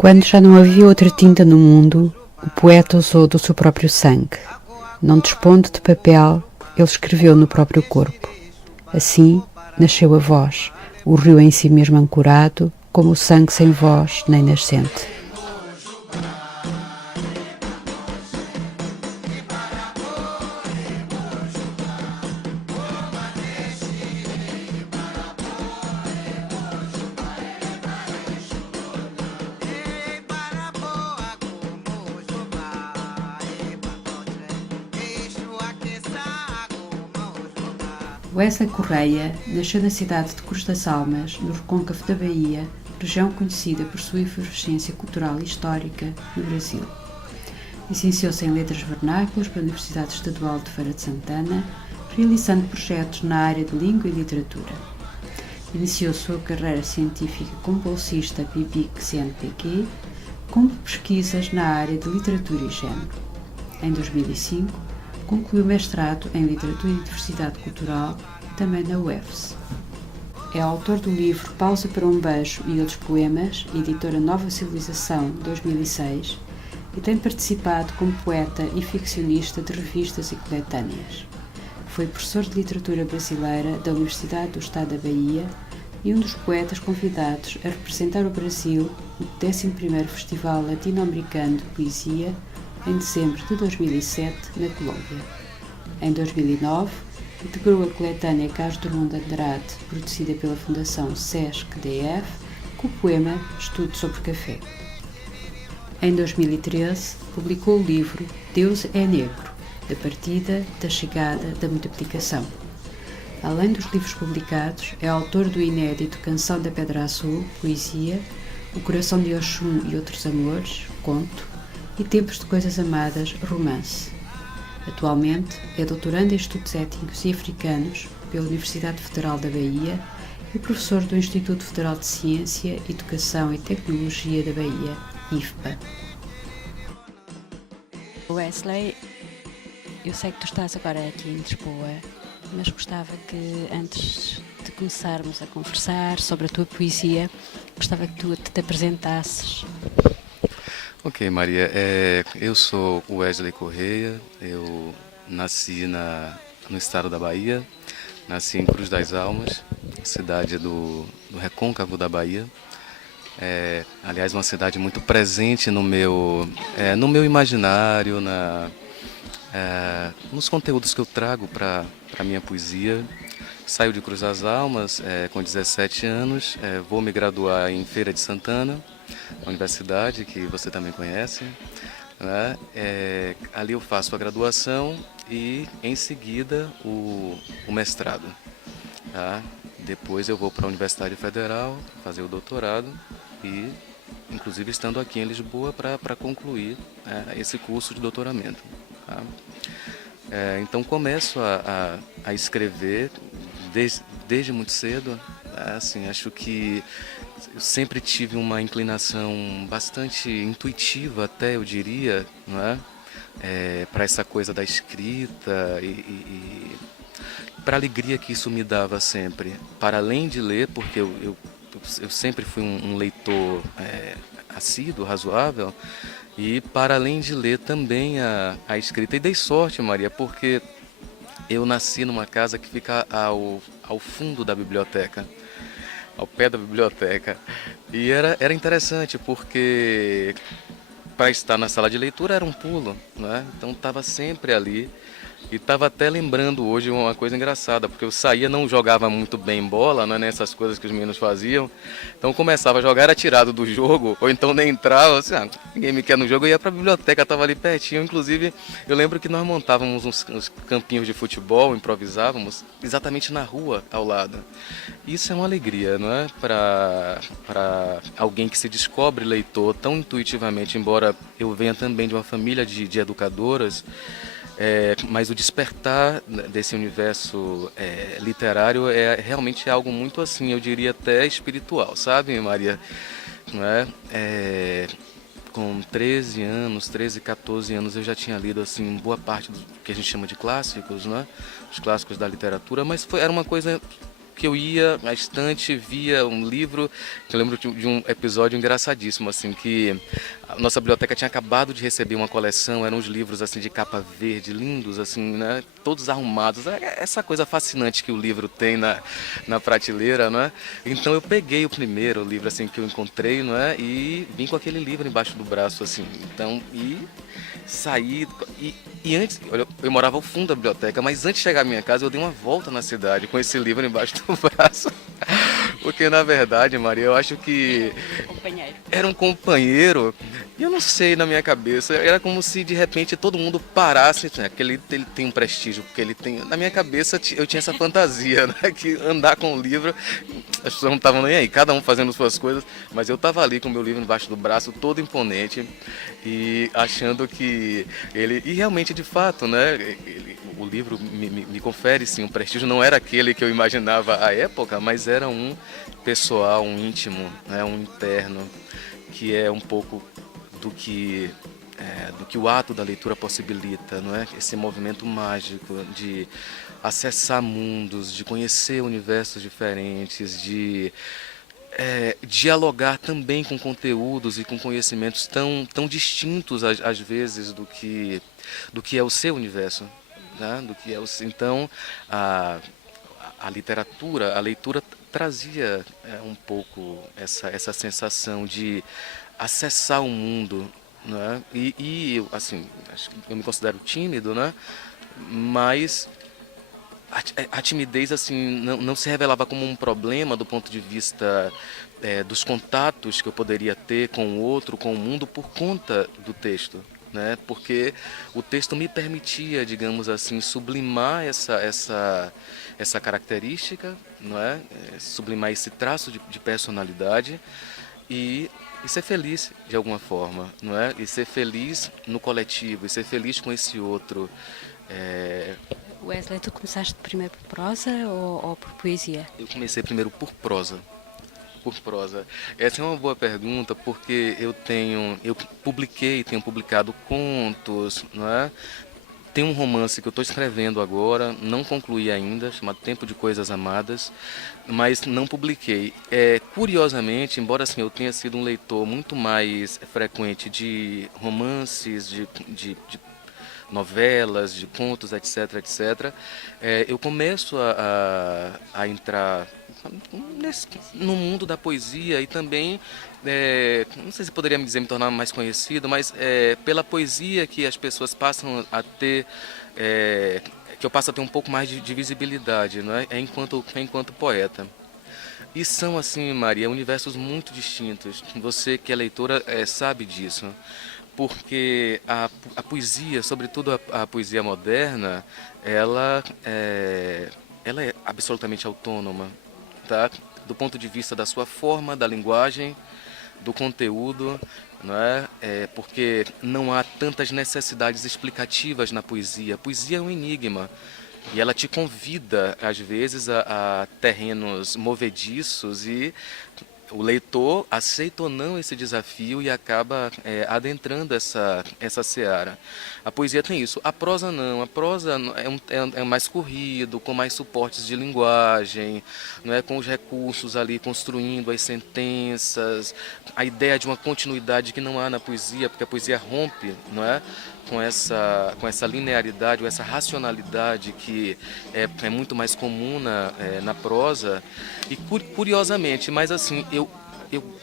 Quando já não havia outra tinta no mundo, o poeta usou do seu próprio sangue. Não dispondo de papel, ele escreveu no próprio corpo. Assim nasceu a voz, o rio em si mesmo ancorado, como o sangue sem voz nem nascente. Wesley Correia nasceu na cidade de Cruz das Almas, no recôncavo da Bahia, região conhecida por sua efervescência cultural e histórica no Brasil. Licenciou-se em Letras Vernáculas pela Universidade Estadual de Feira de Santana, realizando projetos na área de língua e literatura. Iniciou sua carreira científica como bolsista BIPIC-CNPq, com pesquisas na área de literatura e género. Em 2005, concluiu mestrado em Literatura e Diversidade Cultural, também na UFS. É autor do livro Pausa para um Beijo e Outros Poemas, editora Nova Civilização, 2006, e tem participado como poeta e ficcionista de revistas e coletâneas. Foi professor de literatura brasileira da Universidade do Estado da Bahia e um dos poetas convidados a representar o Brasil no 11º Festival Latino-Americano de Poesia, em dezembro de 2007, na Colômbia. Em 2009, integrou a coletânea Cais Drummond de Andrade, produzida pela Fundação SESC-DF, com o poema Estudo sobre Café. Em 2013, publicou o livro Deus é Negro, da partida, da chegada, da multiplicação. Além dos livros publicados, é autor do inédito Canção da Pedra Azul, poesia, O Coração de Oxum e Outros Amores, conto, e Tempos de Coisas Amadas, romance. Atualmente é doutorando em Estudos Étnicos e Africanos pela Universidade Federal da Bahia e professor do Instituto Federal de Ciência, Educação e Tecnologia da Bahia, IFPA. Wesley, eu sei que tu estás agora aqui em Lisboa, mas gostava que antes de começarmos a conversar sobre a tua poesia, gostava que tu te apresentasses. Ok, Maria, eu sou o Wesley Correia, eu nasci no estado da Bahia, nasci em Cruz das Almas, cidade do recôncavo da Bahia. Aliás, uma cidade muito presente no meu imaginário, nos conteúdos que eu trago para a minha poesia. Saio de Cruz das Almas com 17 anos, vou me graduar em Feira de Santana, a universidade que você também conhece, né? Ali eu faço a graduação e em seguida o mestrado, tá? Depois eu vou para a Universidade Federal fazer o doutorado e inclusive estando aqui em Lisboa para concluir esse curso de doutoramento, tá? Então começo a escrever desde muito cedo, assim, acho que eu sempre tive uma inclinação bastante intuitiva, até eu diria, não é? Para essa coisa da escrita e para a alegria que isso me dava sempre. Para além de ler, porque eu sempre fui um leitor assíduo, razoável, e para além de ler também a escrita. E dei sorte, Maria, porque eu nasci numa casa que fica ao fundo da biblioteca, ao pé da biblioteca. E era interessante porque para estar na sala de leitura era um pulo, né? Então estava sempre ali. E estava até lembrando hoje uma coisa engraçada, porque eu saía, não jogava muito bem bola, né, nessas coisas que os meninos faziam. Então começava a jogar, era tirado do jogo, ou então nem entrava, assim, ninguém me quer no jogo, eu ia para a biblioteca, estava ali pertinho. Inclusive, eu lembro que nós montávamos uns campinhos de futebol, improvisávamos, exatamente na rua ao lado. Isso é uma alegria, não é? Para alguém que se descobre leitor tão intuitivamente, embora eu venha também de uma família de educadoras. Mas o despertar desse universo literário realmente algo muito assim, eu diria até espiritual, sabe, Maria? Não é? Com 13 anos, 13, 14 anos, eu já tinha lido assim boa parte do que a gente chama de clássicos, né? Os clássicos da literatura, mas era uma coisa que eu ia na estante, via um livro. Eu lembro de um episódio engraçadíssimo, assim, que a nossa biblioteca tinha acabado de receber uma coleção, eram uns livros assim de capa verde, lindos, assim, né? Todos arrumados. Essa coisa fascinante que o livro tem na prateleira, né? Então eu peguei o primeiro livro assim que eu encontrei, não é? E vim com aquele livro embaixo do braço, assim. Então, saí e antes, olha, eu morava ao fundo da biblioteca, mas antes de chegar à minha casa eu dei uma volta na cidade com esse livro embaixo do braço. Porque na verdade, Maria, eu acho que Companheiro. era um companheiro, e eu não sei, na minha cabeça, era como se de repente todo mundo parasse, né? Que ele tem um prestígio, porque ele tem. Na minha cabeça eu tinha essa fantasia, né? Que andar com o livro, as pessoas não estavam nem aí, cada um fazendo suas coisas, mas eu estava ali com o meu livro embaixo do braço, todo imponente, e achando que ele. E realmente, de fato, né? O livro me confere sim um prestígio, não era aquele que eu imaginava à época, mas era um pessoal, um íntimo, né, um interno, que é um pouco do que o ato da leitura possibilita, não é? Esse movimento mágico de acessar mundos, de conhecer universos diferentes, de dialogar também com conteúdos e com conhecimentos tão distintos às vezes do que é o seu universo, né? Do que é então a literatura, a leitura trazia um pouco essa sensação de acessar o mundo, né? E assim, eu me considero tímido, né? Mas a timidez assim não se revelava como um problema do ponto de vista dos contatos que eu poderia ter com o outro, com o mundo, por conta do texto, né? Porque o texto me permitia, digamos assim, sublimar essa característica, não é? Sublimar esse traço de personalidade e ser feliz de alguma forma, não é? E ser feliz no coletivo, e ser feliz com esse outro. Wesley, tu começaste primeiro por prosa ou por poesia? Eu comecei primeiro por prosa. Por prosa. Essa é uma boa pergunta porque eu tenho publicado contos, não é? Tem um romance que eu estou escrevendo agora, não concluí ainda, chamado Tempo de Coisas Amadas, mas não publiquei. Curiosamente, embora assim, eu tenha sido um leitor muito mais frequente de romances, de novelas, de contos, etc, etc, eu começo a entrar no mundo da poesia e também, não sei se poderia me dizer me tornar mais conhecido, mas pela poesia que as pessoas passam a ter, que eu passo a ter um pouco mais de visibilidade, não é? Enquanto poeta. E são, assim, Maria, universos muito distintos. Você que é leitora sabe disso. Porque a poesia, sobretudo a poesia moderna, ela é absolutamente autônoma, tá? Do ponto de vista da sua forma, da linguagem, do conteúdo, não é? Porque não há tantas necessidades explicativas na poesia. A poesia é um enigma. E ela te convida, às vezes, a terrenos movediços e o leitor aceita ou não esse desafio e acaba adentrando essa seara. A poesia tem isso. A prosa não. A prosa é mais corrido, com mais suportes de linguagem, não é, com os recursos ali construindo as sentenças, a ideia de uma continuidade que não há na poesia, porque a poesia rompe, não é, com essa linearidade, ou essa racionalidade que é muito mais comum na prosa. E curiosamente, mas assim, eu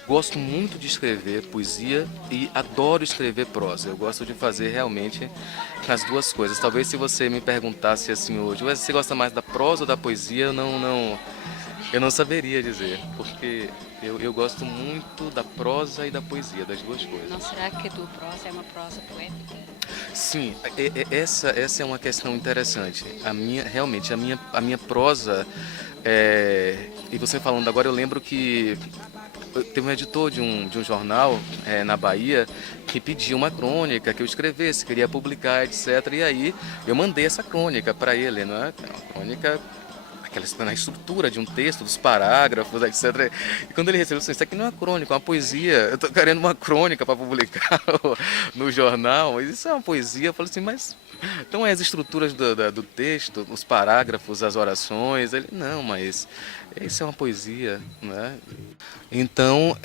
gosto muito de escrever poesia e adoro escrever prosa. Eu gosto de fazer realmente as duas coisas. Talvez se você me perguntasse assim hoje, você gosta mais da prosa ou da poesia, eu não saberia dizer, porque eu gosto muito da prosa e da poesia, das duas coisas. Não será que a tua prosa é uma prosa poética? Sim, essa é uma questão interessante. Realmente, a minha prosa, e você falando agora, eu lembro que teve um editor de um jornal na Bahia que pediu uma crônica que eu escrevesse, queria publicar, etc. E aí eu mandei essa crônica para ele, não é? Uma crônica na estrutura de um texto, dos parágrafos, etc. E quando ele recebeu, isso aqui não é uma crônica, é uma poesia. Eu estou querendo uma crônica para publicar no jornal, mas isso é uma poesia. Eu falei assim, mas então as estruturas do texto, os parágrafos, as orações? Ele, não, mas Isso é uma poesia, né? Então,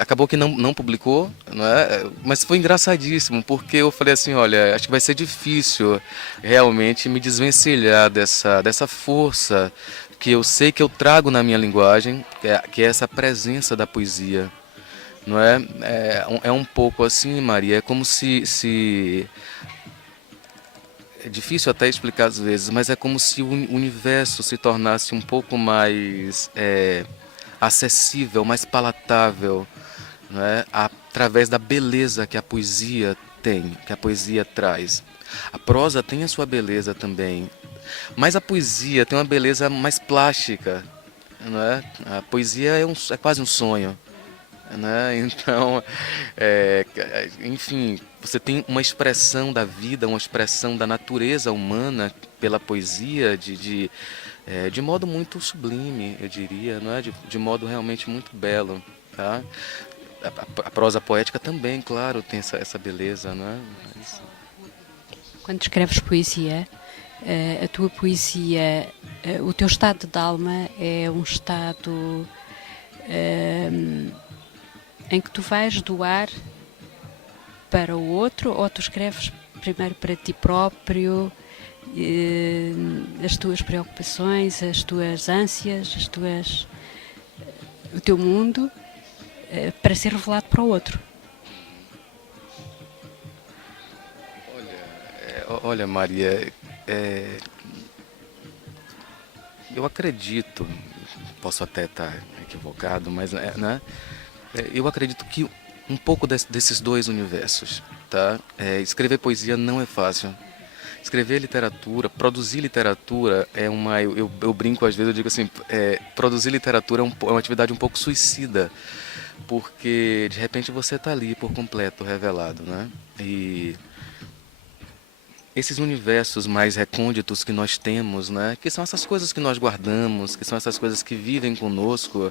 acabou que não publicou, né? Mas foi engraçadíssimo, porque eu falei assim, olha, acho que vai ser difícil realmente me desvencilhar dessa força que eu sei que eu trago na minha linguagem, que é essa presença da poesia, não é? É um pouco assim, Maria, é como se é difícil até explicar às vezes, mas é como se o universo se tornasse um pouco mais acessível, mais palatável, né? Através da beleza que a poesia tem, que a poesia traz. A prosa tem a sua beleza também, mas a poesia tem uma beleza mais plástica, não é? A poesia é quase um sonho, né? Então, enfim, você tem uma expressão da vida, uma expressão da natureza humana pela poesia de modo muito sublime, eu diria, não é? De modo realmente muito belo, tá? A prosa poética também, claro, tem essa beleza, não é? Quando escreves poesia, a tua poesia, o teu estado de alma é um estado em que tu vais doar para o outro, ou tu escreves primeiro para ti próprio, as tuas preocupações, as tuas ânsias, o teu mundo, para ser revelado para o outro? Olha, Maria, eu acredito, posso até estar equivocado, mas né, eu acredito que um pouco desses dois universos, tá? Escrever poesia não é fácil. Escrever literatura, produzir literatura é uma. Eu brinco às vezes, eu digo assim: produzir literatura é uma atividade um pouco suicida, porque de repente você está ali por completo revelado, né? E esses universos mais recônditos que nós temos, né, que são essas coisas que nós guardamos, que são essas coisas que vivem conosco,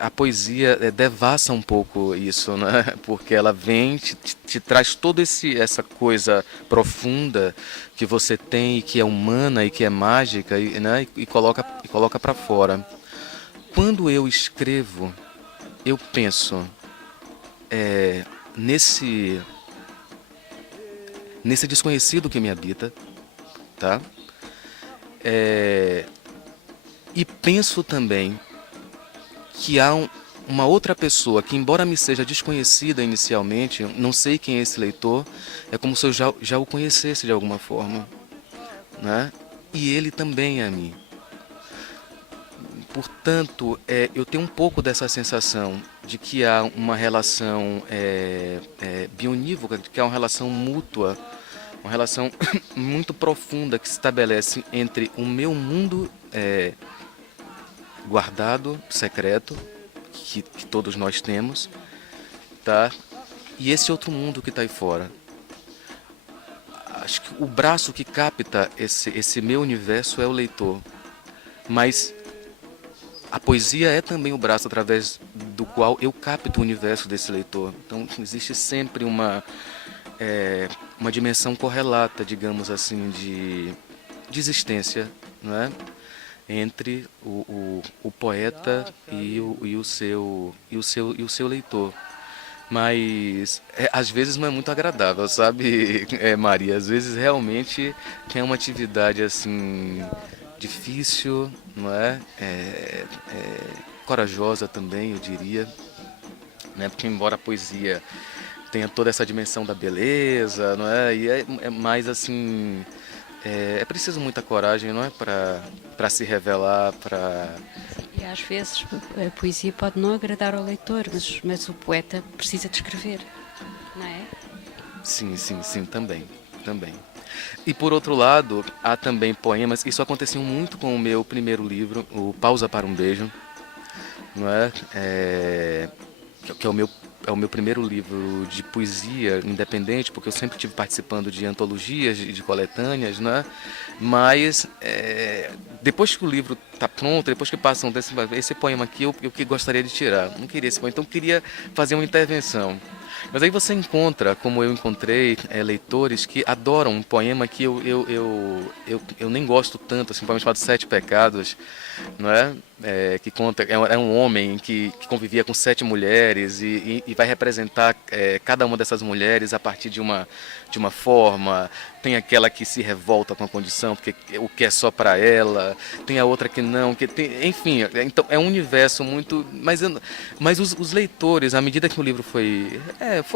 a poesia devassa um pouco isso, né, porque ela vem, te traz toda essa coisa profunda que você tem e que é humana e que é mágica, né, e coloca para fora. Quando eu escrevo, eu penso nesse desconhecido que me habita, tá? E penso também que há uma outra pessoa que, embora me seja desconhecida inicialmente, não sei quem é esse leitor, é como se eu já o conhecesse de alguma forma, né? E ele também é a mim. Portanto, eu tenho um pouco dessa sensação de que há uma relação bionívoca, que há uma relação mútua, uma relação muito profunda que se estabelece entre o meu mundo guardado, secreto, que todos nós temos, tá? E esse outro mundo que está aí fora. Acho que o braço que capta esse meu universo é o leitor, mas a poesia é também o braço através do qual eu capto o universo desse leitor. Então existe sempre uma dimensão correlata, digamos assim, de existência, não é? Entre o poeta e o seu leitor. Mas às vezes não é muito agradável, sabe, Maria? Às vezes realmente é uma atividade assim difícil, não é? Corajosa também, eu diria, né? Porque embora a poesia tenha toda essa dimensão da beleza, não é? E é mais assim, é preciso muita coragem, não é, para se revelar, para E às vezes a poesia pode não agradar ao leitor, mas o poeta precisa de escrever, não é? sim, sim, sim, também. E por outro lado, há também poemas, isso aconteceu muito com o meu primeiro livro, o Pausa para um Beijo, não é? Que é o meu é o meu primeiro livro de poesia independente, porque eu sempre estive participando de antologias, de coletâneas, né? Mas depois que o livro está pronto, depois que passam esse poema aqui, eu que gostaria de tirar. Não queria esse poema, então eu queria fazer uma intervenção. Mas aí você encontra, como eu encontrei, leitores que adoram um poema que eu nem gosto tanto, assim, um poema chamado Sete Pecados, não é? Que conta, é um homem que convivia com 7 mulheres e vai representar cada uma dessas mulheres a partir de uma forma. Tem aquela que se revolta com a condição, porque o que é só para ela, tem a outra que não, enfim, então é um universo muito. Mas os leitores, à medida que o livro foi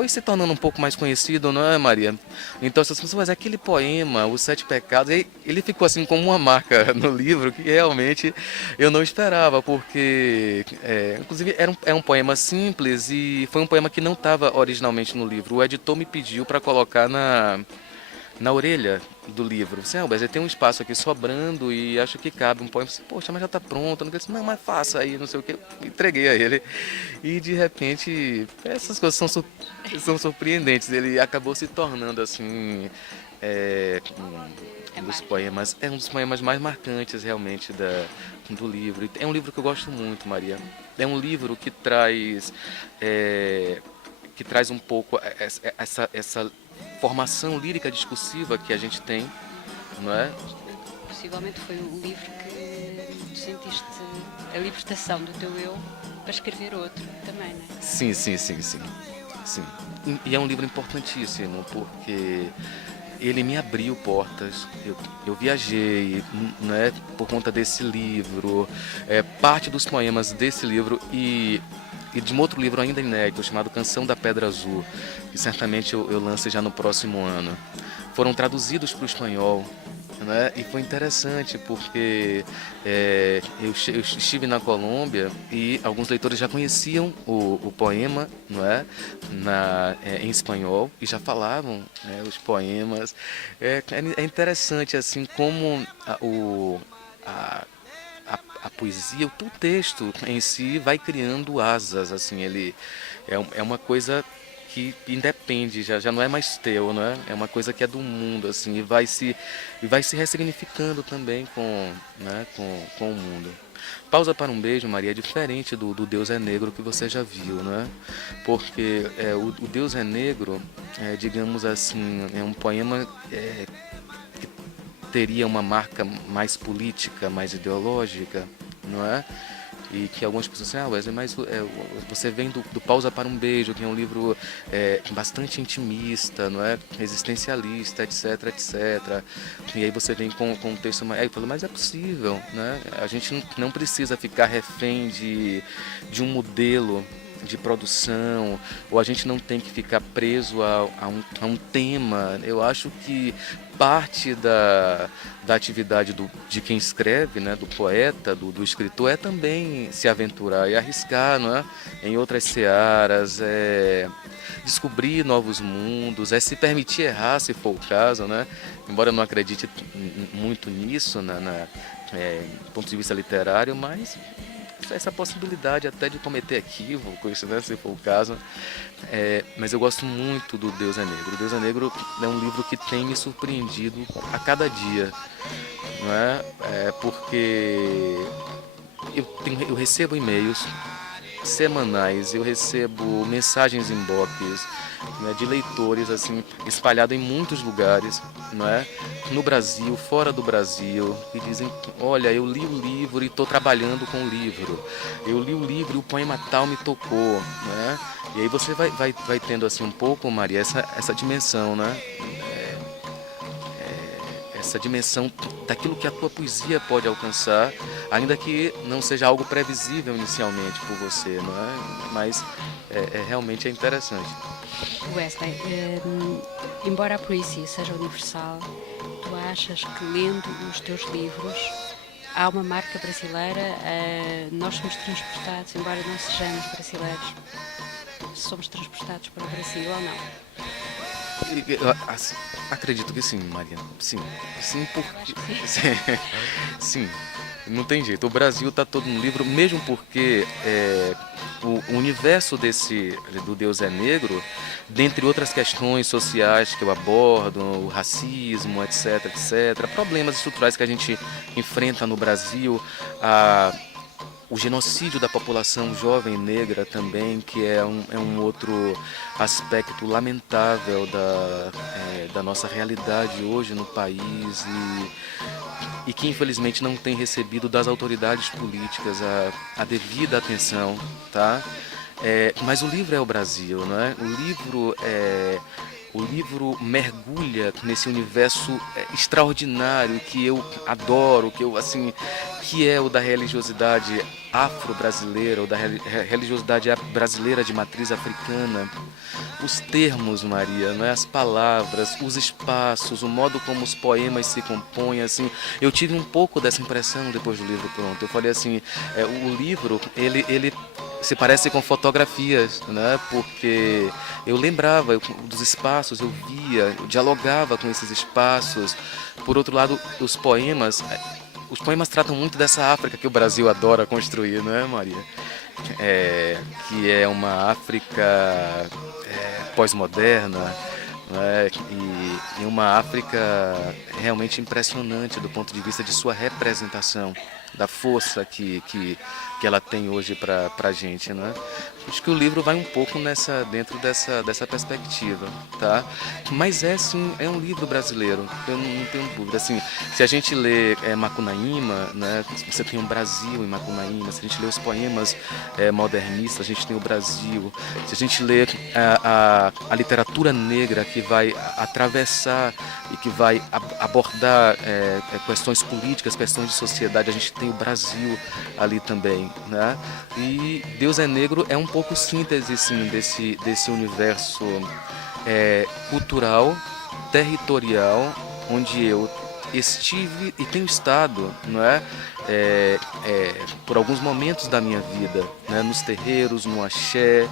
se tornando um pouco mais conhecido, não é, Maria? Então essas pessoas, mas aquele poema, Os Sete Pecados, ele ficou assim como uma marca no livro que realmente eu não esperava, porque inclusive é um poema simples e foi um poema que não estava originalmente no livro. O editor me pediu para colocar na orelha do livro. Assim, Albert, tem um espaço aqui sobrando e acho que cabe um poema. Assim, poxa, mas já está pronto. Não, mas faça aí, não sei o que. Entreguei a ele. E de repente, essas coisas são surpreendentes. Ele acabou se tornando assim. Um dos poemas mais marcantes realmente do livro. É um livro que eu gosto muito, Maria. É um livro que traz um pouco essa formação lírica discursiva que a gente tem, não é? Possivelmente foi o livro que tu sentiste a libertação do teu eu para escrever outro também, não é? Sim. E é um livro importantíssimo porque ele me abriu portas. Eu viajei, né, por conta desse livro, parte dos poemas desse livro e de um outro livro ainda inédito, chamado Canção da Pedra Azul, que certamente eu lance já no próximo ano. Foram traduzidos para o espanhol, né? E foi interessante porque eu estive na Colômbia e alguns leitores já conheciam o poema, não é? Em espanhol e já falavam, né, os poemas. É interessante assim como a poesia, o texto em si vai criando asas, assim, ele é uma coisa que independe, já não é mais teu, não é? É uma coisa que é do mundo, assim, e vai se ressignificando também com o mundo. Pausa para um Beijo, Maria, é diferente do Deus é Negro que você já viu, né? Porque o Deus é Negro, digamos assim, é um poema que teria uma marca mais política, mais ideológica, não é? E que algumas pessoas dizem, Wesley, mas você vem do Pausa para um Beijo, que é um livro bastante intimista, não é? Existencialista, etc, etc. E aí você vem com um texto mais... Aí eu falo, mas é possível, né? A gente não precisa ficar refém de um modelo de produção, ou a gente não tem que ficar preso a um tema. Eu acho que parte da atividade de quem escreve, né, do poeta, do escritor, é também se aventurar e arriscar, não é? Em outras searas, descobrir novos mundos, se permitir errar, se for o caso, né? Embora eu não acredite muito nisso, do ponto de vista literário, mas essa possibilidade até de cometer equívocos, né, se for o caso. Mas eu gosto muito do Deus é Negro. O Deus é Negro é um livro que tem me surpreendido a cada dia, não é? Porque eu recebo e-mails semanais, eu recebo mensagens inbox, né, de leitores assim espalhados em muitos lugares, não é? No Brasil, fora do Brasil, que dizem, olha, eu li o livro e estou trabalhando com o livro. Eu li o livro e o poema tal me tocou, né? E aí você vai tendo assim um pouco, Maria, essa dimensão, né? Essa dimensão daquilo que a tua poesia pode alcançar, ainda que não seja algo previsível inicialmente por você, não é? Mas realmente é interessante. Wesley, embora a poesia seja universal, tu achas que lendo os teus livros há uma marca brasileira? Nós somos transportados, embora não sejamos brasileiros, somos transportados para o Brasil ou não? Acredito que sim, Maria. Sim, porque sim. Não tem jeito, o Brasil está todo no livro, mesmo porque o universo do Deus é Negro, dentre outras questões sociais que eu abordo, o racismo, etc, etc, problemas estruturais que a gente enfrenta no Brasil, o genocídio da população jovem negra também, que é um outro aspecto lamentável da nossa realidade hoje no país e que infelizmente não tem recebido das autoridades políticas a devida atenção, tá? Mas o livro é o Brasil, não é? O livro mergulha nesse universo extraordinário que eu adoro, que é o da religiosidade afro-brasileira, ou da religiosidade brasileira de matriz africana. Os termos, Maria, não é? As palavras, os espaços, o modo como os poemas se compõem, assim. Eu tive um pouco dessa impressão depois do livro pronto. Eu falei assim, o livro, ele se parece com fotografias, né? Porque eu lembrava dos espaços, eu via, eu dialogava com esses espaços. Por outro lado, os poemas tratam muito dessa África que o Brasil adora construir, não é, Maria? Que é uma África pós-moderna, né? E uma África realmente impressionante do ponto de vista de sua representação, da força que ela tem hoje para a gente, né? Acho que o livro vai um pouco dentro dessa perspectiva, tá? Mas sim, é um livro brasileiro, eu não tenho dúvida. Assim, se a gente lê Macunaíma, né? Você tem um Brasil em Macunaíma. Se a gente lê os poemas modernistas, a gente tem o Brasil. Se a gente lê a literatura negra que vai atravessar e que vai abordar questões políticas, questões de sociedade, a gente tem o Brasil ali também, né? E Deus é Negro é um pouco síntese, sim, desse universo cultural, territorial, onde eu estive e tenho estado, não é? Por alguns momentos da minha vida, né? Nos terreiros, no axé,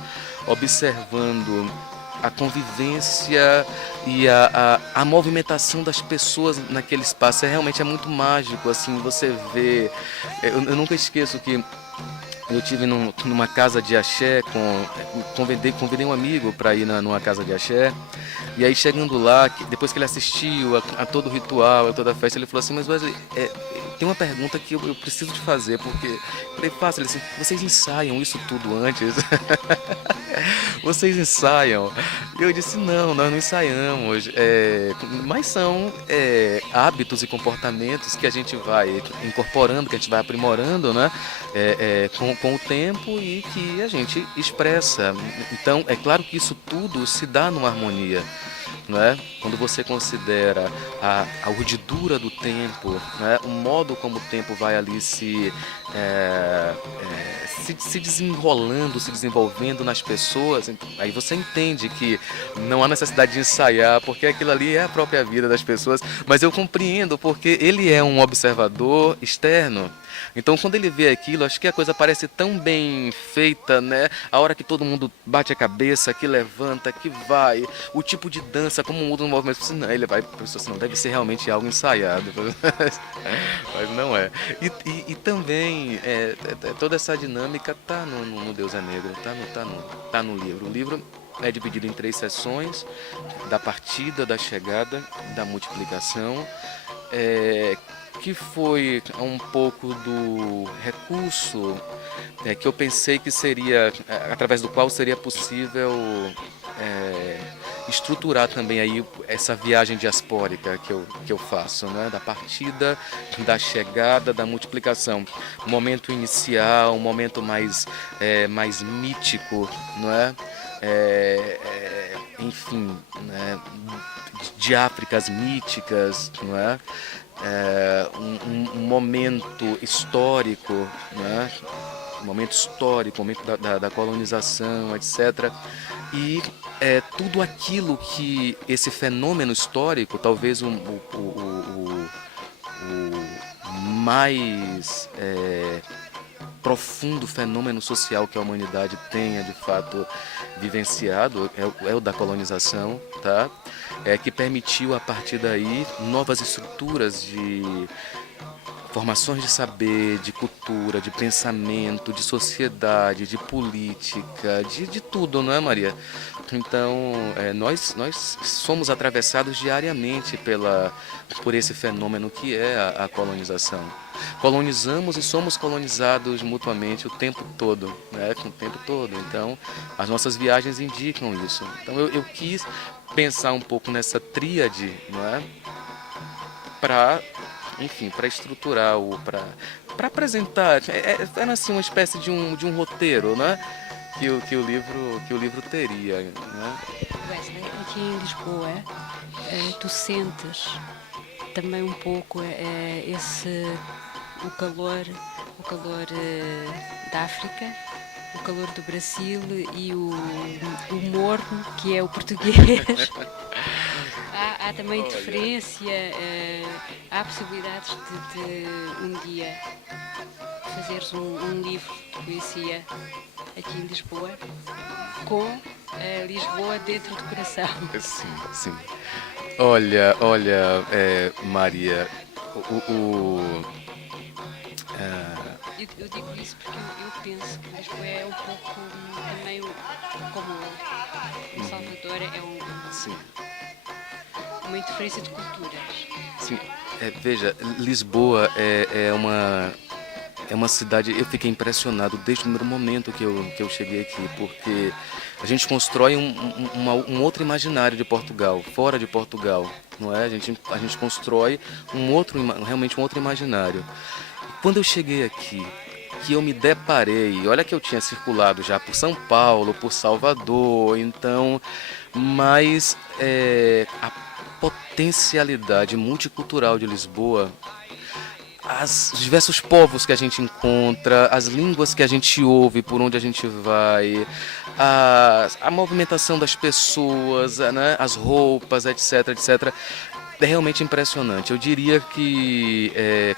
observando a convivência e a movimentação das pessoas naquele espaço. Realmente é muito mágico, assim, você vê. Eu nunca esqueço que eu tive numa casa de axé, convidei um amigo para ir numa casa de axé, e aí chegando lá, depois que ele assistiu a todo o ritual, a toda a festa, ele falou assim, mas Wesley, tem uma pergunta que eu preciso te fazer, porque eu falei, faça, ele disse, vocês ensaiam isso tudo antes? Vocês ensaiam? E eu disse, não, nós não ensaiamos, mas são hábitos e comportamentos que a gente vai incorporando, que a gente vai aprimorando, né? Com o tempo e que a gente expressa. Então, é claro que isso tudo se dá numa harmonia, né? Quando você considera a urdidura do tempo, né? O modo como o tempo vai ali se desenrolando, se desenvolvendo nas pessoas, aí você entende que não há necessidade de ensaiar, porque aquilo ali é a própria vida das pessoas, mas eu compreendo porque ele é um observador externo. Então, quando ele vê aquilo, acho que a coisa parece tão bem feita, né? A hora que todo mundo bate a cabeça, que levanta, que vai, o tipo de dança, como muda o movimento, não, ele vai, pessoa assim, não deve ser realmente algo ensaiado, mas não é. E também toda essa dinâmica tá no Deus é Negro, tá no livro. O livro é dividido em 3 sessões: da partida, da chegada, da multiplicação. Que foi um pouco do recurso que eu pensei que seria, através do qual seria possível estruturar também aí essa viagem diaspórica que eu faço, né? Da partida, da chegada, da multiplicação. Um momento inicial, um momento mais mítico, não é? Enfim, né? De Áfricas míticas, não é? Um momento histórico, né? Um momento histórico, momento da colonização, etc. E tudo aquilo que esse fenômeno histórico, talvez o mais profundo fenômeno social que a humanidade tenha de fato vivenciado é o da colonização, tá? Que permitiu a partir daí novas estruturas de formações de saber, de cultura, de pensamento, de sociedade, de política, de tudo, não é, Maria? Então, nós somos atravessados diariamente por esse fenômeno que é a colonização. Colonizamos e somos colonizados mutuamente o tempo todo, né? O tempo todo. Então, as nossas viagens indicam isso. Então, eu quis pensar um pouco nessa tríade, não é? Para, enfim, para estruturar para apresentar, era assim uma espécie de um roteiro, né? Que o livro teria, né? Wesley, aqui em Lisboa, tu sentes também um pouco o calor da África, o calor do Brasil e o morno, que é o português. Há também interferência, há possibilidades de um dia fazeres um livro de poesia aqui em Lisboa, com Lisboa dentro do coração. Sim, sim. Olha, Maria, Eu digo isso porque eu penso que Lisboa é um pouco também como o Salvador, sim, uma interferência de culturas. sim. Veja, Lisboa é uma cidade. Eu fiquei impressionado desde o primeiro momento que eu cheguei aqui, porque a gente constrói um outro imaginário de Portugal, fora de Portugal, não é? A gente constrói realmente um outro imaginário. E quando eu cheguei aqui, que eu me deparei, olha que eu tinha circulado já por São Paulo, por Salvador, então, mas a potencialidade multicultural de Lisboa, os diversos povos que a gente encontra, as línguas que a gente ouve por onde a gente vai, a movimentação das pessoas, né, as roupas, etc, etc. É realmente impressionante. Eu diria que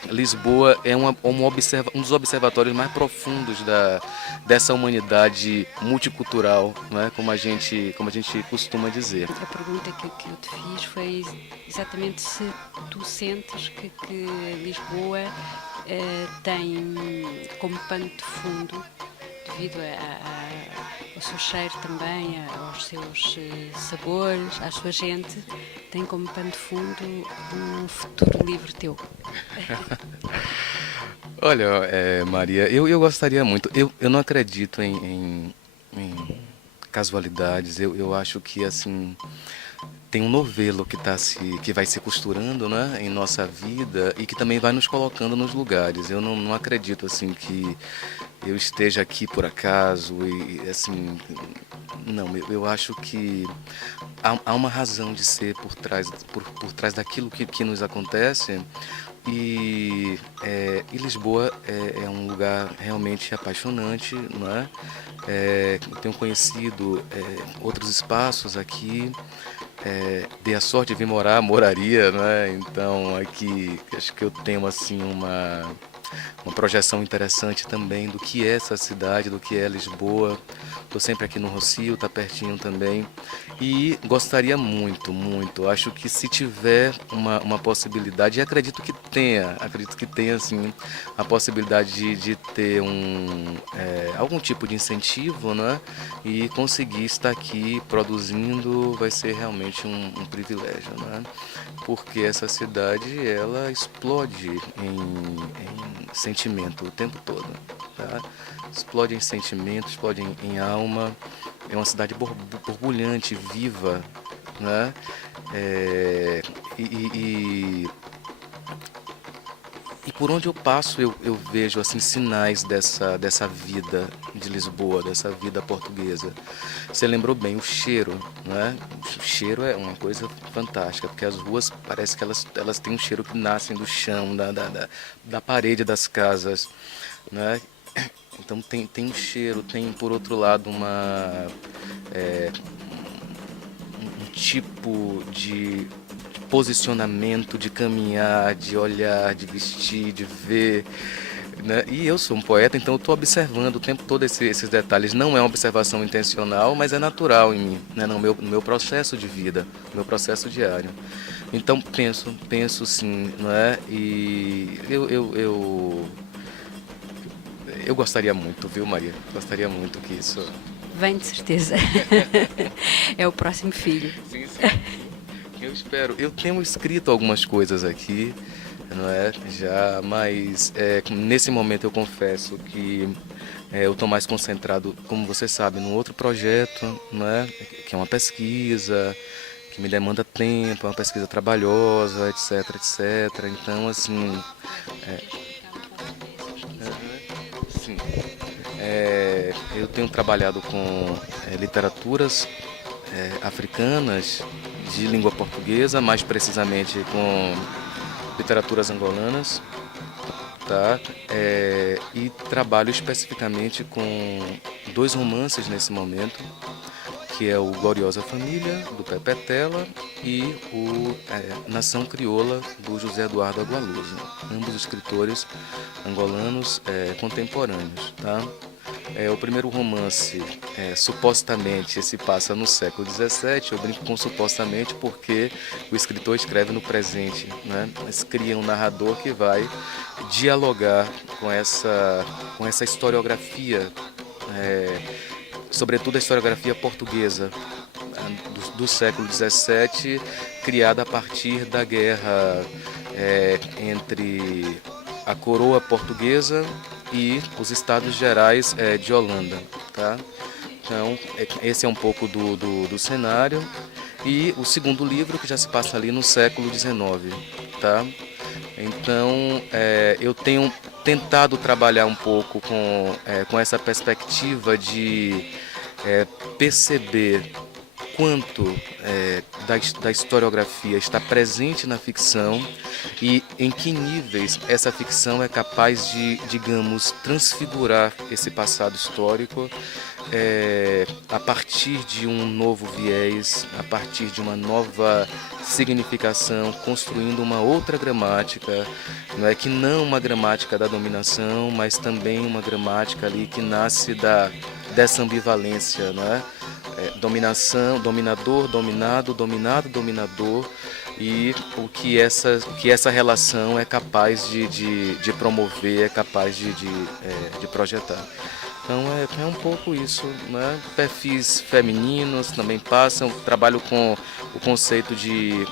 Lisboa é um dos observatórios mais profundos dessa humanidade multicultural, né, como a gente costuma dizer. A pergunta que eu te fiz foi exatamente se tu sentes que Lisboa tem como pano de fundo, devido ao seu cheiro também, aos seus sabores, à sua gente, tem como pano de fundo um futuro livro teu. Olha, Maria, eu gostaria muito. Eu não acredito em casualidades. Eu acho que assim tem um novelo que vai se costurando, né, em nossa vida e que também vai nos colocando nos lugares. Eu não acredito assim que eu esteja aqui por acaso e assim, não. Eu acho que há uma razão de ser por trás daquilo que nos acontece. E Lisboa é um lugar realmente apaixonante, não é? Eu tenho conhecido outros espaços aqui, dei a sorte de vir moraria, né? Então aqui acho que eu tenho assim uma projeção interessante também do que é essa cidade, do que é Lisboa. Estou sempre aqui no Rossio, está pertinho também. E gostaria muito, muito. Acho que se tiver uma possibilidade, e acredito que tenha assim, a possibilidade de ter algum tipo de incentivo, né? E conseguir estar aqui produzindo vai ser realmente um privilégio, né? Porque essa cidade, ela explode em sentimento o tempo todo, tá? Explode em sentimento, explode em alma. É uma cidade borbulhante, viva, né? É, e, e, e por onde eu passo eu vejo assim sinais dessa vida de Lisboa, dessa vida portuguesa. Você lembrou bem o cheiro, né? O cheiro é uma coisa fantástica, porque as ruas parece que elas têm um cheiro que nascem do chão, da parede das casas, né? Então tem um cheiro, tem por outro lado um tipo de posicionamento, de caminhar, de olhar, de vestir, de ver, né? E eu sou um poeta, então eu estou observando o tempo todo esses detalhes. Não é uma observação intencional, mas é natural em mim, né? No meu processo de vida, no meu processo diário. Então penso sim, não é? E eu gostaria muito, viu, Maria? Gostaria muito que isso... Vem de certeza. É o próximo filho. Sim, sim. Eu espero. Eu tenho escrito algumas coisas aqui, não é? Já, mas nesse momento eu confesso que eu estou mais concentrado, como você sabe, num outro projeto, não é? Que é uma pesquisa que me demanda tempo, é uma pesquisa trabalhosa, etc, etc. Então, assim, sim, eu tenho trabalhado com literaturas africanas de língua portuguesa, mais precisamente com literaturas angolanas, tá? E trabalho especificamente com dois romances nesse momento, que é o Gloriosa Família, do Pepe Tela, e o Nação Crioula, do José Eduardo Agualusa, ambos escritores angolanos contemporâneos, tá? O primeiro romance, supostamente, se passa no século XVII. Eu brinco com supostamente porque o escritor escreve no presente, né? Mas cria um narrador que vai dialogar com essa historiografia, sobretudo a historiografia portuguesa do século XVII, criada a partir da guerra entre a coroa portuguesa e os Estados Gerais de Holanda, tá? Então, esse é um pouco do cenário. E o segundo livro, que já se passa ali no século XIX, tá? Então, eu tenho tentado trabalhar um pouco com essa perspectiva de perceber quanto da historiografia está presente na ficção e em que níveis essa ficção é capaz de, digamos, transfigurar esse passado histórico a partir de um novo viés, a partir de uma nova significação, construindo uma outra gramática, não é que não uma gramática da dominação, mas também uma gramática ali que nasce dessa ambivalência, não é? Dominação, dominador, dominado, dominado, dominador, e o que essa relação é capaz de promover, é capaz de projetar. Então é um pouco isso, né? Perfis femininos também passam, trabalho com o conceito de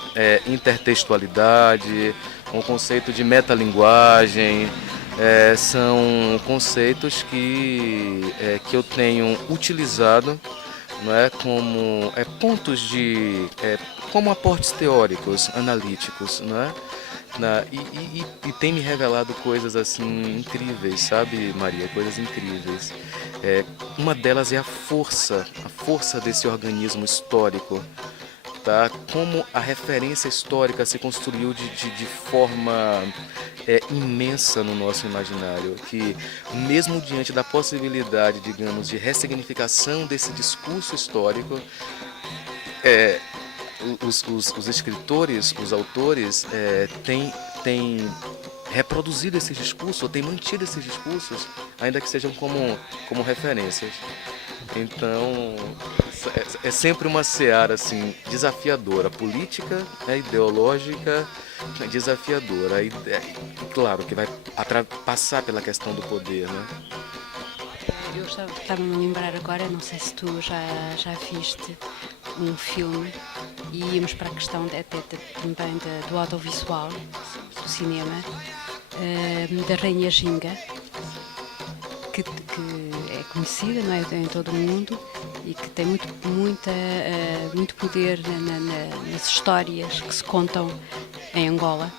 intertextualidade, com o conceito de metalinguagem. São conceitos que eu tenho utilizado, não é, como pontos como aportes teóricos, analíticos, não é? E tem me revelado coisas assim incríveis, sabe, Maria? Coisas incríveis. Uma delas é a força desse organismo histórico, tá? Como a referência histórica se construiu de forma imensa no nosso imaginário, que mesmo diante da possibilidade, digamos, de ressignificação desse discurso histórico, os escritores, os autores têm reproduzido esses discursos, ou têm mantido esses discursos, ainda que sejam como referências. Então, é sempre uma seara assim, desafiadora, política, ideológica, desafiadora. E claro que vai passar pela questão do poder, né? Eu estava-me a lembrar agora, não sei se tu já viste um filme, e íamos para a questão também do audiovisual, do cinema, da Rainha Ginga, que é conhecida, não é, em todo o mundo, e que tem muito poder nas histórias que se contam em Angola.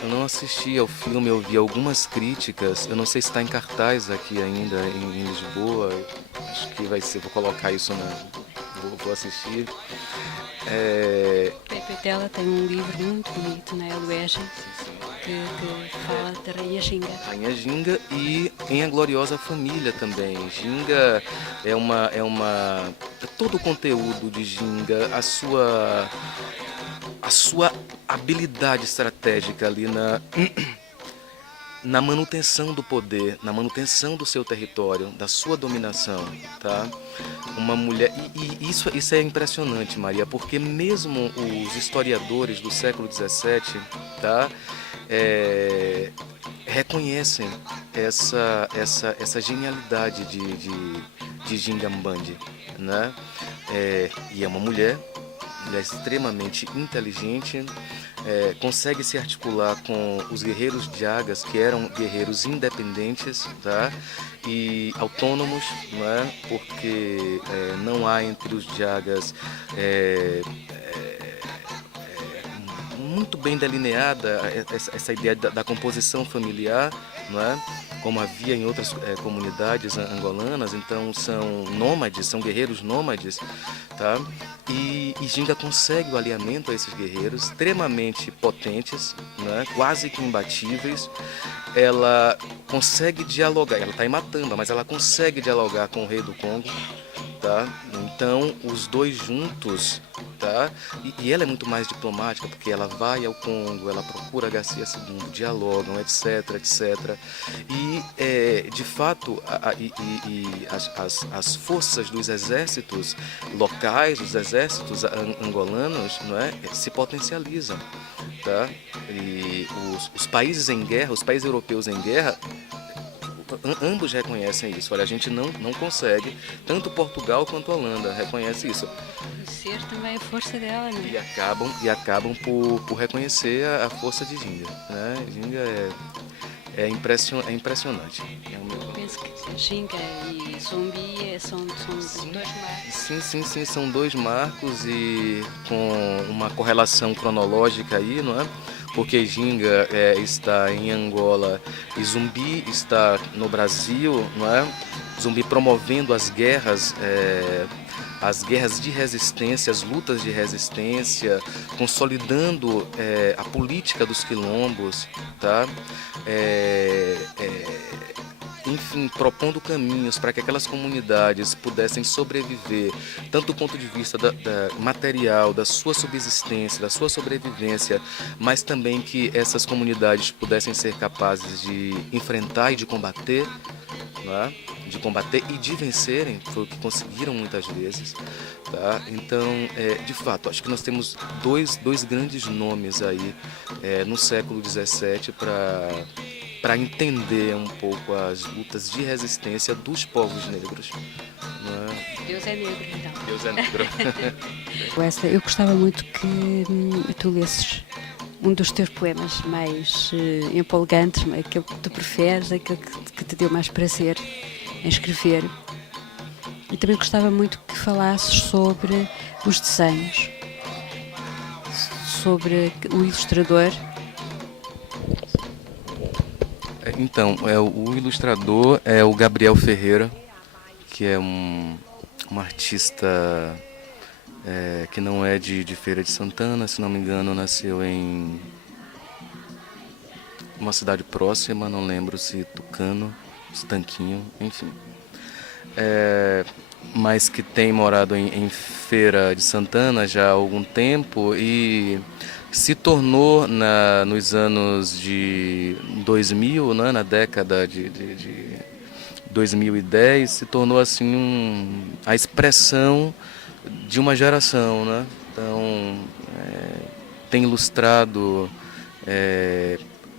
Eu não assisti ao filme, eu vi algumas críticas. Eu não sei se está em cartaz aqui ainda em Lisboa. Acho que vai ser, vou colocar isso vou assistir. Pepe Tela tem um livro muito bonito na Eluégia que fala da Rainha Ginga. Rainha Ginga, e em A Gloriosa Família também. Ginga todo o conteúdo de Ginga, a sua habilidade estratégica ali na manutenção do poder, na manutenção do seu território, da sua dominação, tá? Uma mulher, e isso é impressionante, Maria, porque mesmo os historiadores do século XVII, tá? Reconhecem essa genialidade de Ginga Mbandi, né? E é uma mulher extremamente inteligente, consegue se articular com os guerreiros Jagas, que eram guerreiros independentes, tá? E autônomos, né? Porque não há entre os Jagas muito bem delineada essa ideia da composição familiar, não é? Como havia em outras comunidades angolanas. Então são nômades, são guerreiros nômades, tá? E Ginga consegue o alinhamento a esses guerreiros extremamente potentes, né? Quase que imbatíveis. Ela consegue dialogar, ela está em Matamba, mas ela consegue dialogar com o rei do Congo, tá? Então os dois juntos, tá? E ela é muito mais diplomática, porque ela vai ao Congo, ela procura Garcia II, dialogam, etc, etc. E de fato as forças dos exércitos locais, dos exércitos angolanos, não é, se potencializam, tá? E os países em guerra, os países europeus em guerra, ambos reconhecem isso. Olha, a gente não consegue, tanto Portugal quanto Holanda reconhece isso. Ser também a força dela, né? E acabam por reconhecer a força de Ginga, né? Ginga é impressionante. Eu penso que Ginga e Zumbi são dois marcos. Sim, são dois marcos e com uma correlação cronológica aí, não é? Porque Ginga está em Angola e Zumbi está no Brasil, não é? Zumbi promovendo as guerras de resistência, as lutas de resistência, consolidando a política dos quilombos, tá? Enfim, propondo caminhos para que aquelas comunidades pudessem sobreviver, tanto do ponto de vista da material, da sua subsistência, da sua sobrevivência, mas também que essas comunidades pudessem ser capazes de enfrentar e de combater, né? De combater e de vencerem, foi o que conseguiram muitas vezes, tá? Então, de fato, acho que nós temos dois grandes nomes aí no século XVII para entender um pouco as lutas de resistência dos povos negros. Né? Deus é negro, então. Deus é negro. Wesley, eu gostava muito que tu lesses um dos teus poemas mais empolgantes, aquele que tu preferes, aquele que te deu mais prazer em escrever. E também gostava muito que falasses sobre os desenhos, sobre o ilustrador. Então, o ilustrador é o Gabriel Ferreira, que é um artista que não é de Feira de Santana, se não me engano, nasceu em uma cidade próxima, não lembro se Tucano, se Tanquinho, enfim. Mas que tem morado em Feira de Santana já há algum tempo e se tornou nos anos de 2000, né, na década de 2010, se tornou assim a expressão de uma geração, né? Então tem ilustrado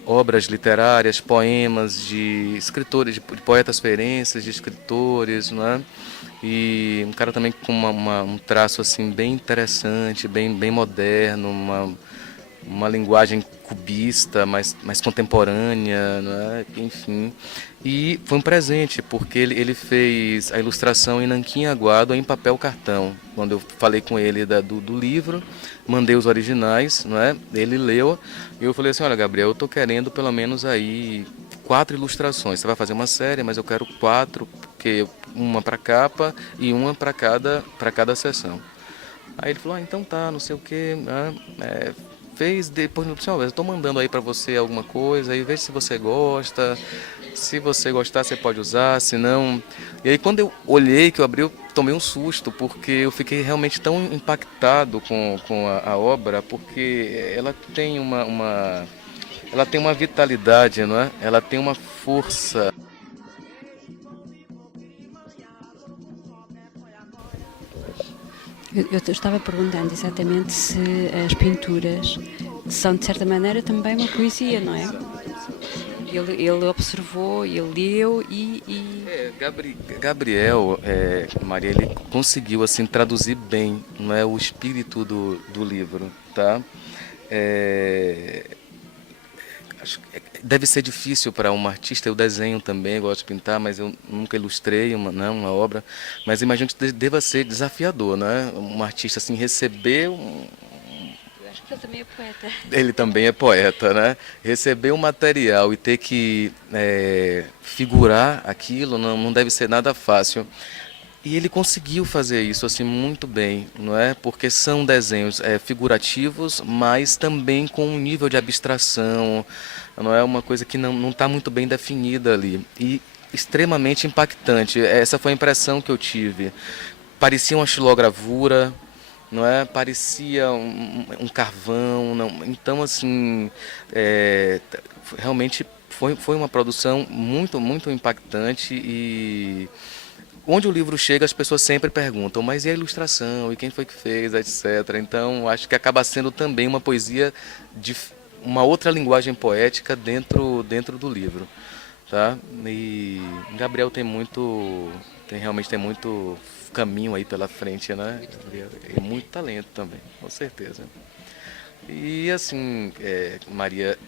obras literárias, poemas de escritores, de poetas feirenses, de escritores, né? E um cara também com um traço assim bem interessante, bem moderno, uma linguagem cubista, mais contemporânea, né? Enfim. E foi um presente, porque ele fez a ilustração em nanquim aguado em papel cartão. Quando eu falei com ele do livro, mandei os originais, né? Ele leu e eu falei assim, olha, Gabriel, eu estou querendo pelo menos aí 4 ilustrações. Você vai fazer uma série, mas eu quero 4, porque uma para capa e uma para cada sessão. Aí ele falou, então tá, não sei o quê, né? Fez, depois eu disse, eu estou mandando aí para você alguma coisa, aí veja se você gosta, se você gostar, você pode usar, se não... E aí quando eu olhei, que eu abri, eu tomei um susto, porque eu fiquei realmente tão impactado com a obra, porque ela tem ela tem uma vitalidade, não é? Ela tem uma força. Eu estava perguntando exatamente se as pinturas são, de certa maneira, também uma poesia, não é? Ele observou, ele leu Gabriel, Maria, ele conseguiu assim traduzir bem, não é, o espírito do livro, tá? É, deve ser difícil para um artista. Eu desenho também, gosto de pintar, mas eu nunca ilustrei uma obra. Mas imagino que deva ser desafiador, né? Um artista assim receber acho que ele também é poeta. Ele também é poeta, né? Receber um material e ter que figurar aquilo não deve ser nada fácil. E ele conseguiu fazer isso assim muito bem, não é? Porque são desenhos figurativos, mas também com um nível de abstração, não é uma coisa que não está muito bem definida ali. E extremamente impactante. Essa foi a impressão que eu tive. Parecia uma xilogravura, não é? Parecia um carvão, não. Então assim, realmente foi uma produção muito impactante. E onde o livro chega, as pessoas sempre perguntam, mas e a ilustração, e quem foi que fez, etc. Então acho que acaba sendo também uma poesia de uma outra linguagem poética dentro do livro, tá? E Gabriel realmente tem muito caminho aí pela frente, né? E muito talento também, com certeza. E assim, Maria,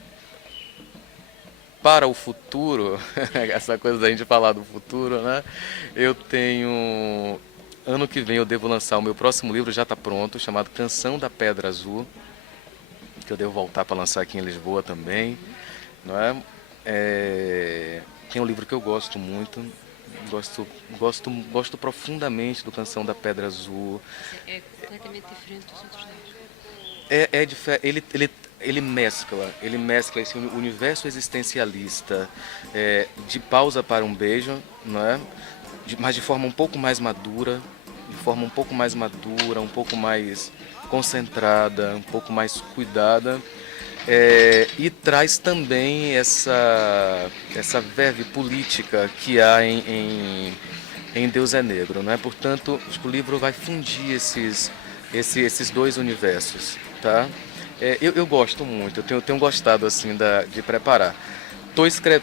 para o futuro, essa coisa da gente falar do futuro, né? Eu tenho... Ano que vem eu devo lançar o meu próximo livro, já está pronto, chamado Canção da Pedra Azul, que eu devo voltar para lançar aqui em Lisboa também, não é? Tem um livro que eu gosto muito, gosto profundamente do Canção da Pedra Azul. É completamente diferente dos outros dois. Ele mescla esse universo existencialista, de Pausa para um Beijo, não é? Mas de forma um pouco mais madura, um pouco mais concentrada, um pouco mais cuidada, e traz também essa verve política que há em Deus é Negro, não é? Portanto, acho que o livro vai fundir esses dois universos, tá? Eu gosto muito, eu tenho gostado assim de preparar.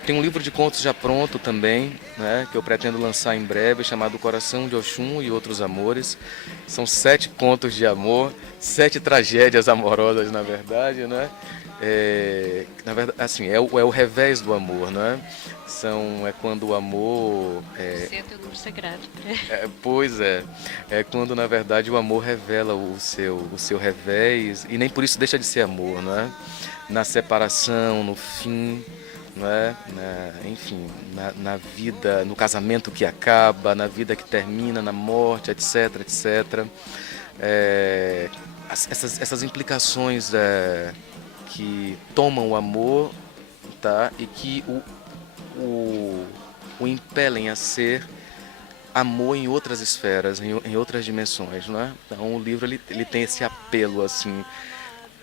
Tem um livro de contos já pronto também, né, que eu pretendo lançar em breve, chamado Coração de Oxum e Outros Amores. São 7 contos de amor, 7 tragédias amorosas, na verdade, né? Na verdade, assim, é o revés do amor, né? É quando o amor... Esse é o teu número sagrado. Pois é quando na verdade o amor revela o seu revés, e nem por isso deixa de ser amor, não é? Na separação, no fim, não é? Enfim, na vida, no casamento que acaba, na vida que termina, na morte, etc, etc. Essas implicações que tomam o amor, tá? E que o impelem a ser amor em outras esferas, em outras dimensões, não é? Então o livro ele tem esse apelo assim,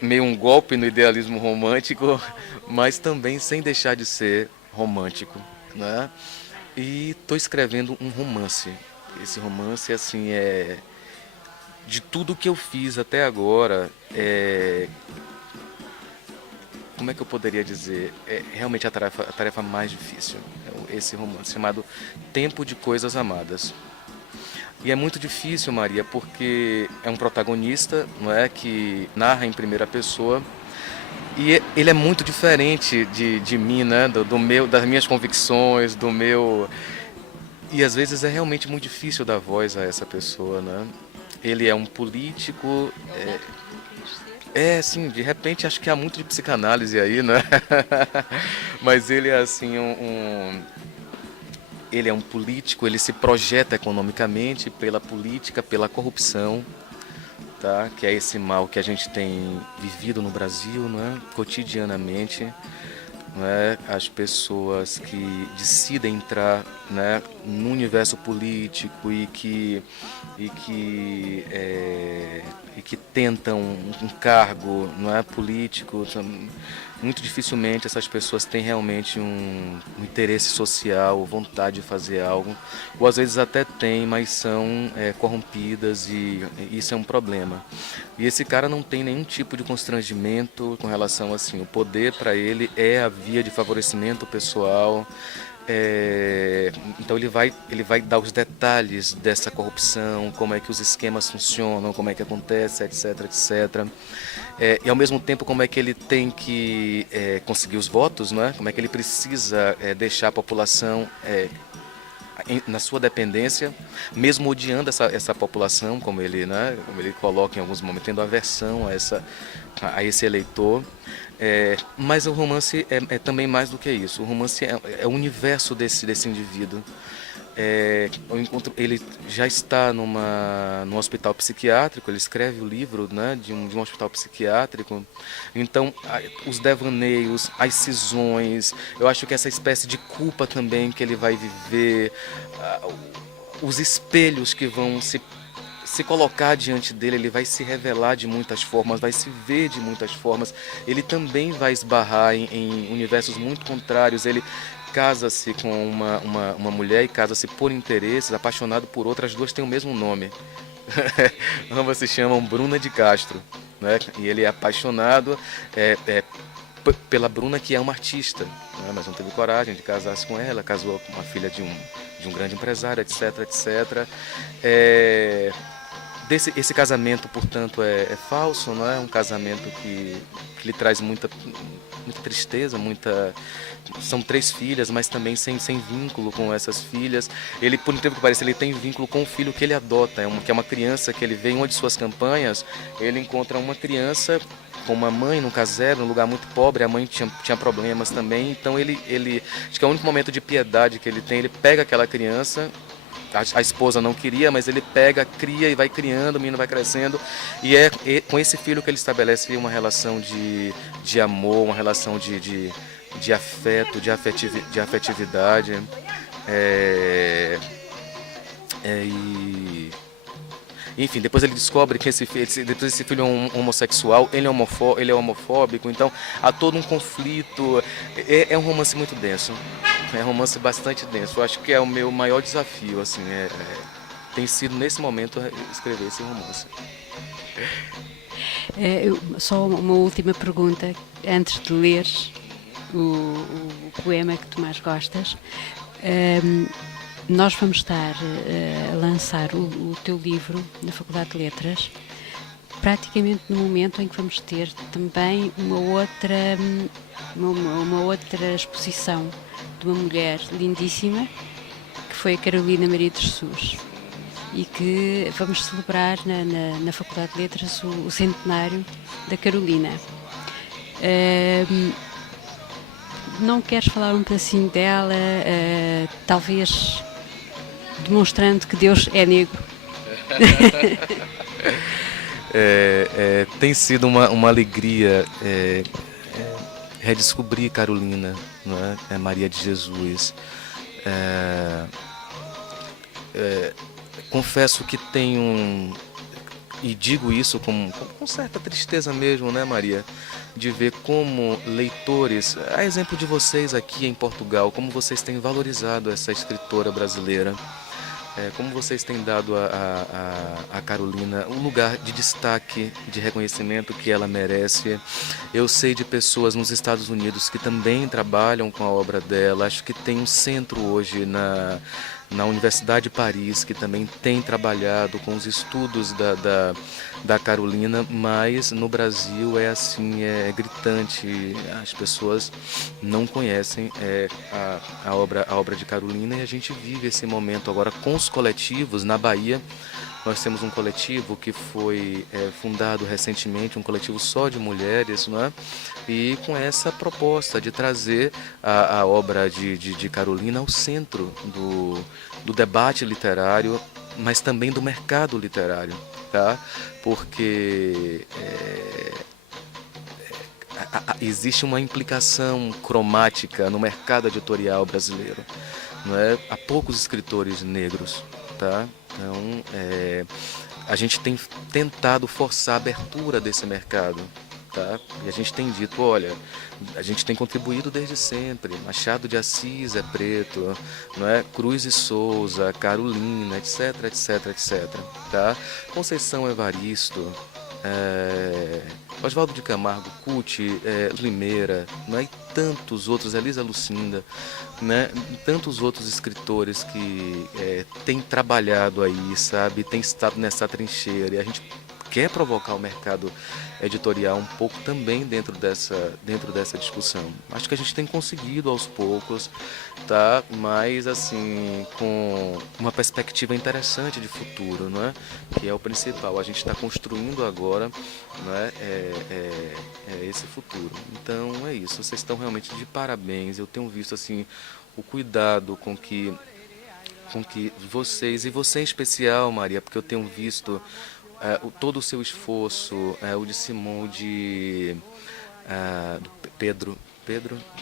meio um golpe no idealismo romântico, mas também sem deixar de ser romântico, né? E estou escrevendo um romance. Esse romance assim de tudo que eu fiz até agora, como é que eu poderia dizer? É realmente a tarefa mais difícil. Esse romance chamado Tempo de Coisas Amadas. E é muito difícil, Maria, porque é um protagonista, não é, que narra em primeira pessoa. E ele é muito diferente de mim, né? Das minhas convicções, do meu... E às vezes é realmente muito difícil dar voz a essa pessoa, né? Ele é um político... Sim, de repente acho que há muito de psicanálise aí, né? Mas ele é assim ele é um político, ele se projeta economicamente pela política, pela corrupção, tá? Que é esse mal que a gente tem vivido no Brasil, não é? Cotidianamente. né, as pessoas que decidem entrar, né, no universo político e que tentam um cargo, não é, político, muito dificilmente essas pessoas têm realmente um interesse social, vontade de fazer algo, ou às vezes até têm, mas são corrompidas e isso é um problema. E esse cara não tem nenhum tipo de constrangimento com relação assim, o poder para ele é a via de favorecimento pessoal. Então ele vai dar os detalhes dessa corrupção, como é que os esquemas funcionam, como é que acontece, etc, etc. E ao mesmo tempo como é que ele tem que conseguir os votos, não é? Como é que ele precisa deixar a população na sua dependência, mesmo odiando essa população, como ele, né, como ele coloca em alguns momentos, tendo aversão a esse eleitor. Mas o romance é também mais do que isso. O romance é o universo desse indivíduo. Ele já está num hospital psiquiátrico, ele escreve o livro, né, de um hospital psiquiátrico. Então, os devaneios, as cisões, eu acho que essa espécie de culpa também que ele vai viver, os espelhos que vão se colocar diante dele, ele vai se revelar de muitas formas, vai se ver de muitas formas. Ele também vai esbarrar em universos muito contrários. Ele casa-se com uma mulher e casa-se por interesses, apaixonado por outra. As duas têm o mesmo nome. Ambas se chamam Bruna de Castro, né? E ele é apaixonado pela Bruna, que é uma artista, né? Mas não teve coragem de casar-se com ela. Casou com uma filha de um grande empresário, etc, etc. Esse casamento, portanto, é falso, não é um casamento que lhe traz muita tristeza, são 3 filhas, mas também sem vínculo com essas filhas. Ele, por incrível que pareça, ele tem vínculo com o filho que ele adota, que é uma criança que ele vê em uma de suas campanhas. Ele encontra uma criança com uma mãe num casebre, num lugar muito pobre. A mãe tinha problemas também, então ele acho que é o único momento de piedade que ele tem. Ele pega aquela criança. A esposa não queria, mas ele pega, cria e vai criando, o menino vai crescendo. E é com esse filho que ele estabelece uma relação de amor, uma relação de afeto, de afetividade. Enfim, depois ele descobre que esse filho é um homossexual, ele é homofóbico, então há todo um conflito. É um romance muito denso, é um romance bastante denso. Eu acho que é o meu maior desafio, assim, tem sido nesse momento escrever esse romance. Só uma última pergunta, antes de ler o poema que tu mais gostas. Nós vamos estar a lançar o teu livro na Faculdade de Letras, praticamente no momento em que vamos ter também uma outra exposição de uma mulher lindíssima, que foi a Carolina Maria de Jesus, e que vamos celebrar na Faculdade de Letras o centenário da Carolina. Não queres falar um pedacinho dela, talvez demonstrando que Deus é negro? Tem sido uma alegria redescobrir Carolina, não é? Maria de Jesus. Confesso que tenho e digo isso com certa tristeza mesmo, né, Maria? De ver como leitores, a exemplo de vocês aqui em Portugal, como vocês têm valorizado essa escritora brasileira, como vocês têm dado a Carolina um lugar de destaque, de reconhecimento que ela merece. Eu sei de pessoas nos Estados Unidos que também trabalham com a obra dela. Acho que tem um centro hoje na Universidade de Paris, que também tem trabalhado com os estudos da Carolina, mas no Brasil é assim, é gritante, as pessoas não conhecem a obra de Carolina, e a gente vive esse momento agora com os coletivos. Na Bahia, nós temos um coletivo que foi fundado recentemente, um coletivo só de mulheres, não é? E com essa proposta de trazer a obra de Carolina ao centro do debate literário, mas também do mercado literário, tá? Porque existe uma implicação cromática no mercado editorial brasileiro. Não é? Há poucos escritores negros, tá? Então, a gente tem tentado forçar a abertura desse mercado, tá? E a gente tem dito, olha, a gente tem contribuído desde sempre. Machado de Assis é preto, não é? Cruz e Souza, Carolina, etc, etc, etc, tá? Conceição Evaristo, Oswaldo de Camargo, Cuti, Limeira, né? E tantos outros, Elisa Lucinda, né? Tantos outros escritores que têm trabalhado aí, sabe, têm estado nessa trincheira, e a gente quer provocar o mercado editorial um pouco também dentro dessa discussão. Acho que a gente tem conseguido aos poucos, tá? Mas assim, com uma perspectiva interessante de futuro, não é? Que é o principal. A gente está construindo agora, não é? Esse futuro. Então é isso. Vocês estão realmente de parabéns. Eu tenho visto assim o cuidado com que vocês, e você em especial, Maria, porque eu tenho visto todo o seu esforço, o de Simão, do Pedro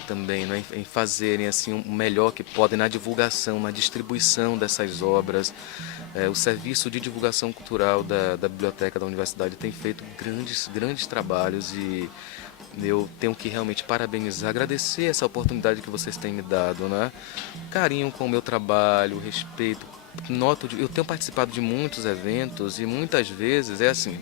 também, né, em fazerem assim o melhor que podem na divulgação, na distribuição dessas obras. O serviço de divulgação cultural da biblioteca da universidade tem feito grandes trabalhos, e eu tenho que realmente parabenizar, agradecer essa oportunidade que vocês têm me dado, né? Carinho com o meu trabalho, respeito. Eu tenho participado de muitos eventos e muitas vezes é assim,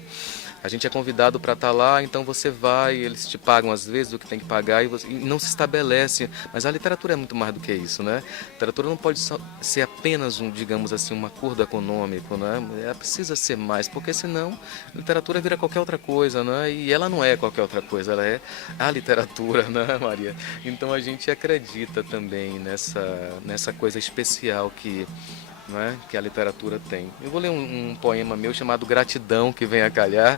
a gente é convidado para estar lá, então você vai, eles te pagam às vezes o que tem que pagar, e não se estabelece, mas a literatura é muito mais do que isso, né? A literatura não pode ser apenas digamos assim, um acordo econômico, né? Precisa ser mais, porque senão a literatura vira qualquer outra coisa, né? E ela não é qualquer outra coisa, ela é a literatura, né, Maria? Então a gente acredita também nessa coisa especial que a literatura tem. Eu vou ler um poema meu chamado Gratidão, que vem a calhar,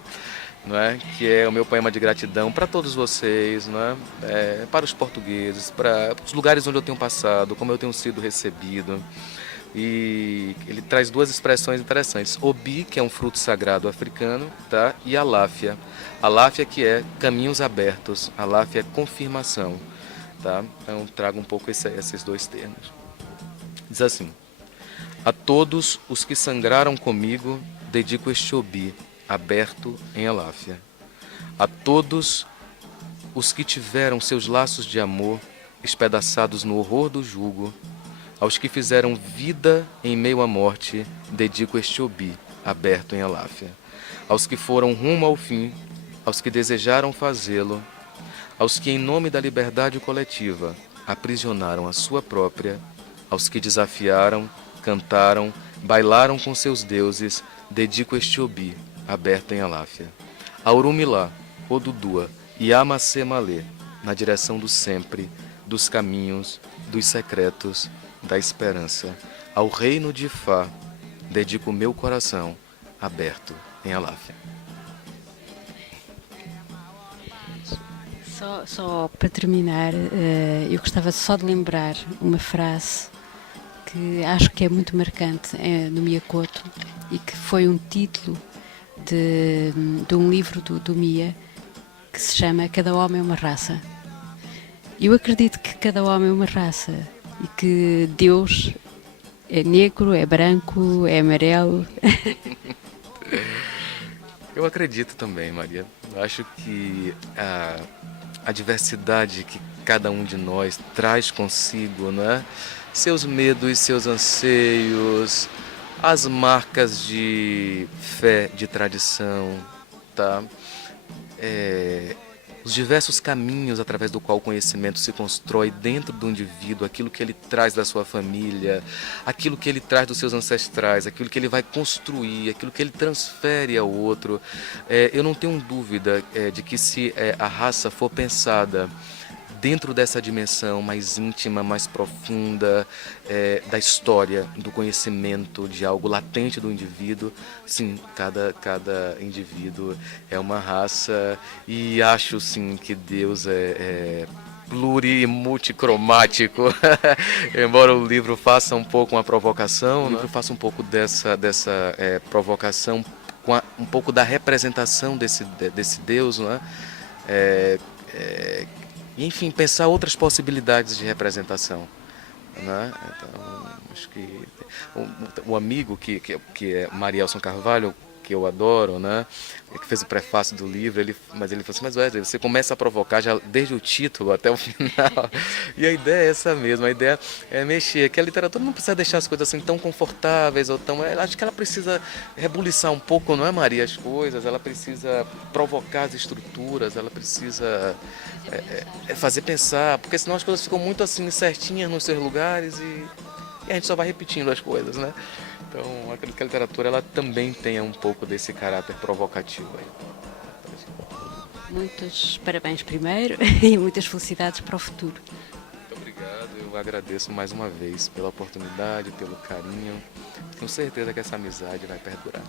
não é? Que é o meu poema de gratidão para todos vocês, não é? Para os portugueses, para os lugares onde eu tenho passado, como eu tenho sido recebido. E ele traz duas expressões interessantes: Obi, que é um fruto sagrado africano, tá? E Aláfia. Aláfia, que é caminhos abertos, Aláfia é confirmação, tá? Então trago um pouco esses dois termos. Diz assim: a todos os que sangraram comigo, dedico este obi, aberto em Aláfia. A todos os que tiveram seus laços de amor espedaçados no horror do jugo, aos que fizeram vida em meio à morte, dedico este obi, aberto em Aláfia. Aos que foram rumo ao fim, aos que desejaram fazê-lo, aos que em nome da liberdade coletiva aprisionaram a sua própria, aos que desafiaram, cantaram, bailaram com seus deuses, dedico este obi, aberto em Aláfia. A Urumilá, Odudua e Amacê Malê, na direção do sempre, dos caminhos, dos secretos, da esperança. Ao reino de Ifá, dedico o meu coração, aberto em Aláfia. Só para terminar, eu gostava só de lembrar uma frase que acho que é muito marcante no Miyakoto, e que foi um título de um livro do Mia, que se chama Cada Homem é uma Raça. Eu acredito que cada homem é uma raça, e que Deus é negro, é branco, é amarelo. Eu acredito também, Maria. Eu acho que a diversidade que cada um de nós traz consigo, né? Seus medos, seus anseios, as marcas de fé, de tradição, tá? Os diversos caminhos através do qual o conhecimento se constrói dentro do indivíduo, aquilo que ele traz da sua família, aquilo que ele traz dos seus ancestrais, aquilo que ele vai construir, aquilo que ele transfere ao outro. Eu não tenho dúvida de que se a raça for pensada dentro dessa dimensão mais íntima, mais profunda da história, do conhecimento, de algo latente do indivíduo, sim, cada indivíduo é uma raça, e acho sim que Deus é pluri e multicromático. Embora o livro faça um pouco uma provocação, o livro faça um pouco dessa provocação, com um pouco da representação desse Deus, não é? e, enfim, pensar outras possibilidades de representação, né? Então, acho que o amigo que é Marielson Carvalho, que eu adoro, né? Que fez o prefácio do livro, mas ele falou assim, mas Wesley, você começa a provocar já desde o título até o final. E a ideia é essa mesmo, a ideia é mexer, que a literatura não precisa deixar as coisas assim tão confortáveis ou tão. Acho que ela precisa rebuliçar um pouco, não é, Maria, as coisas, ela precisa provocar as estruturas, ela precisa fazer pensar, porque senão as coisas ficam muito assim certinhas nos seus lugares e a gente só vai repetindo as coisas, né? Então, acredito que a literatura ela também tenha um pouco desse caráter provocativo aí. Muitos parabéns primeiro e muitas felicidades para o futuro. Muito obrigado, eu agradeço mais uma vez pela oportunidade, pelo carinho. Tenho certeza que essa amizade vai perdurar.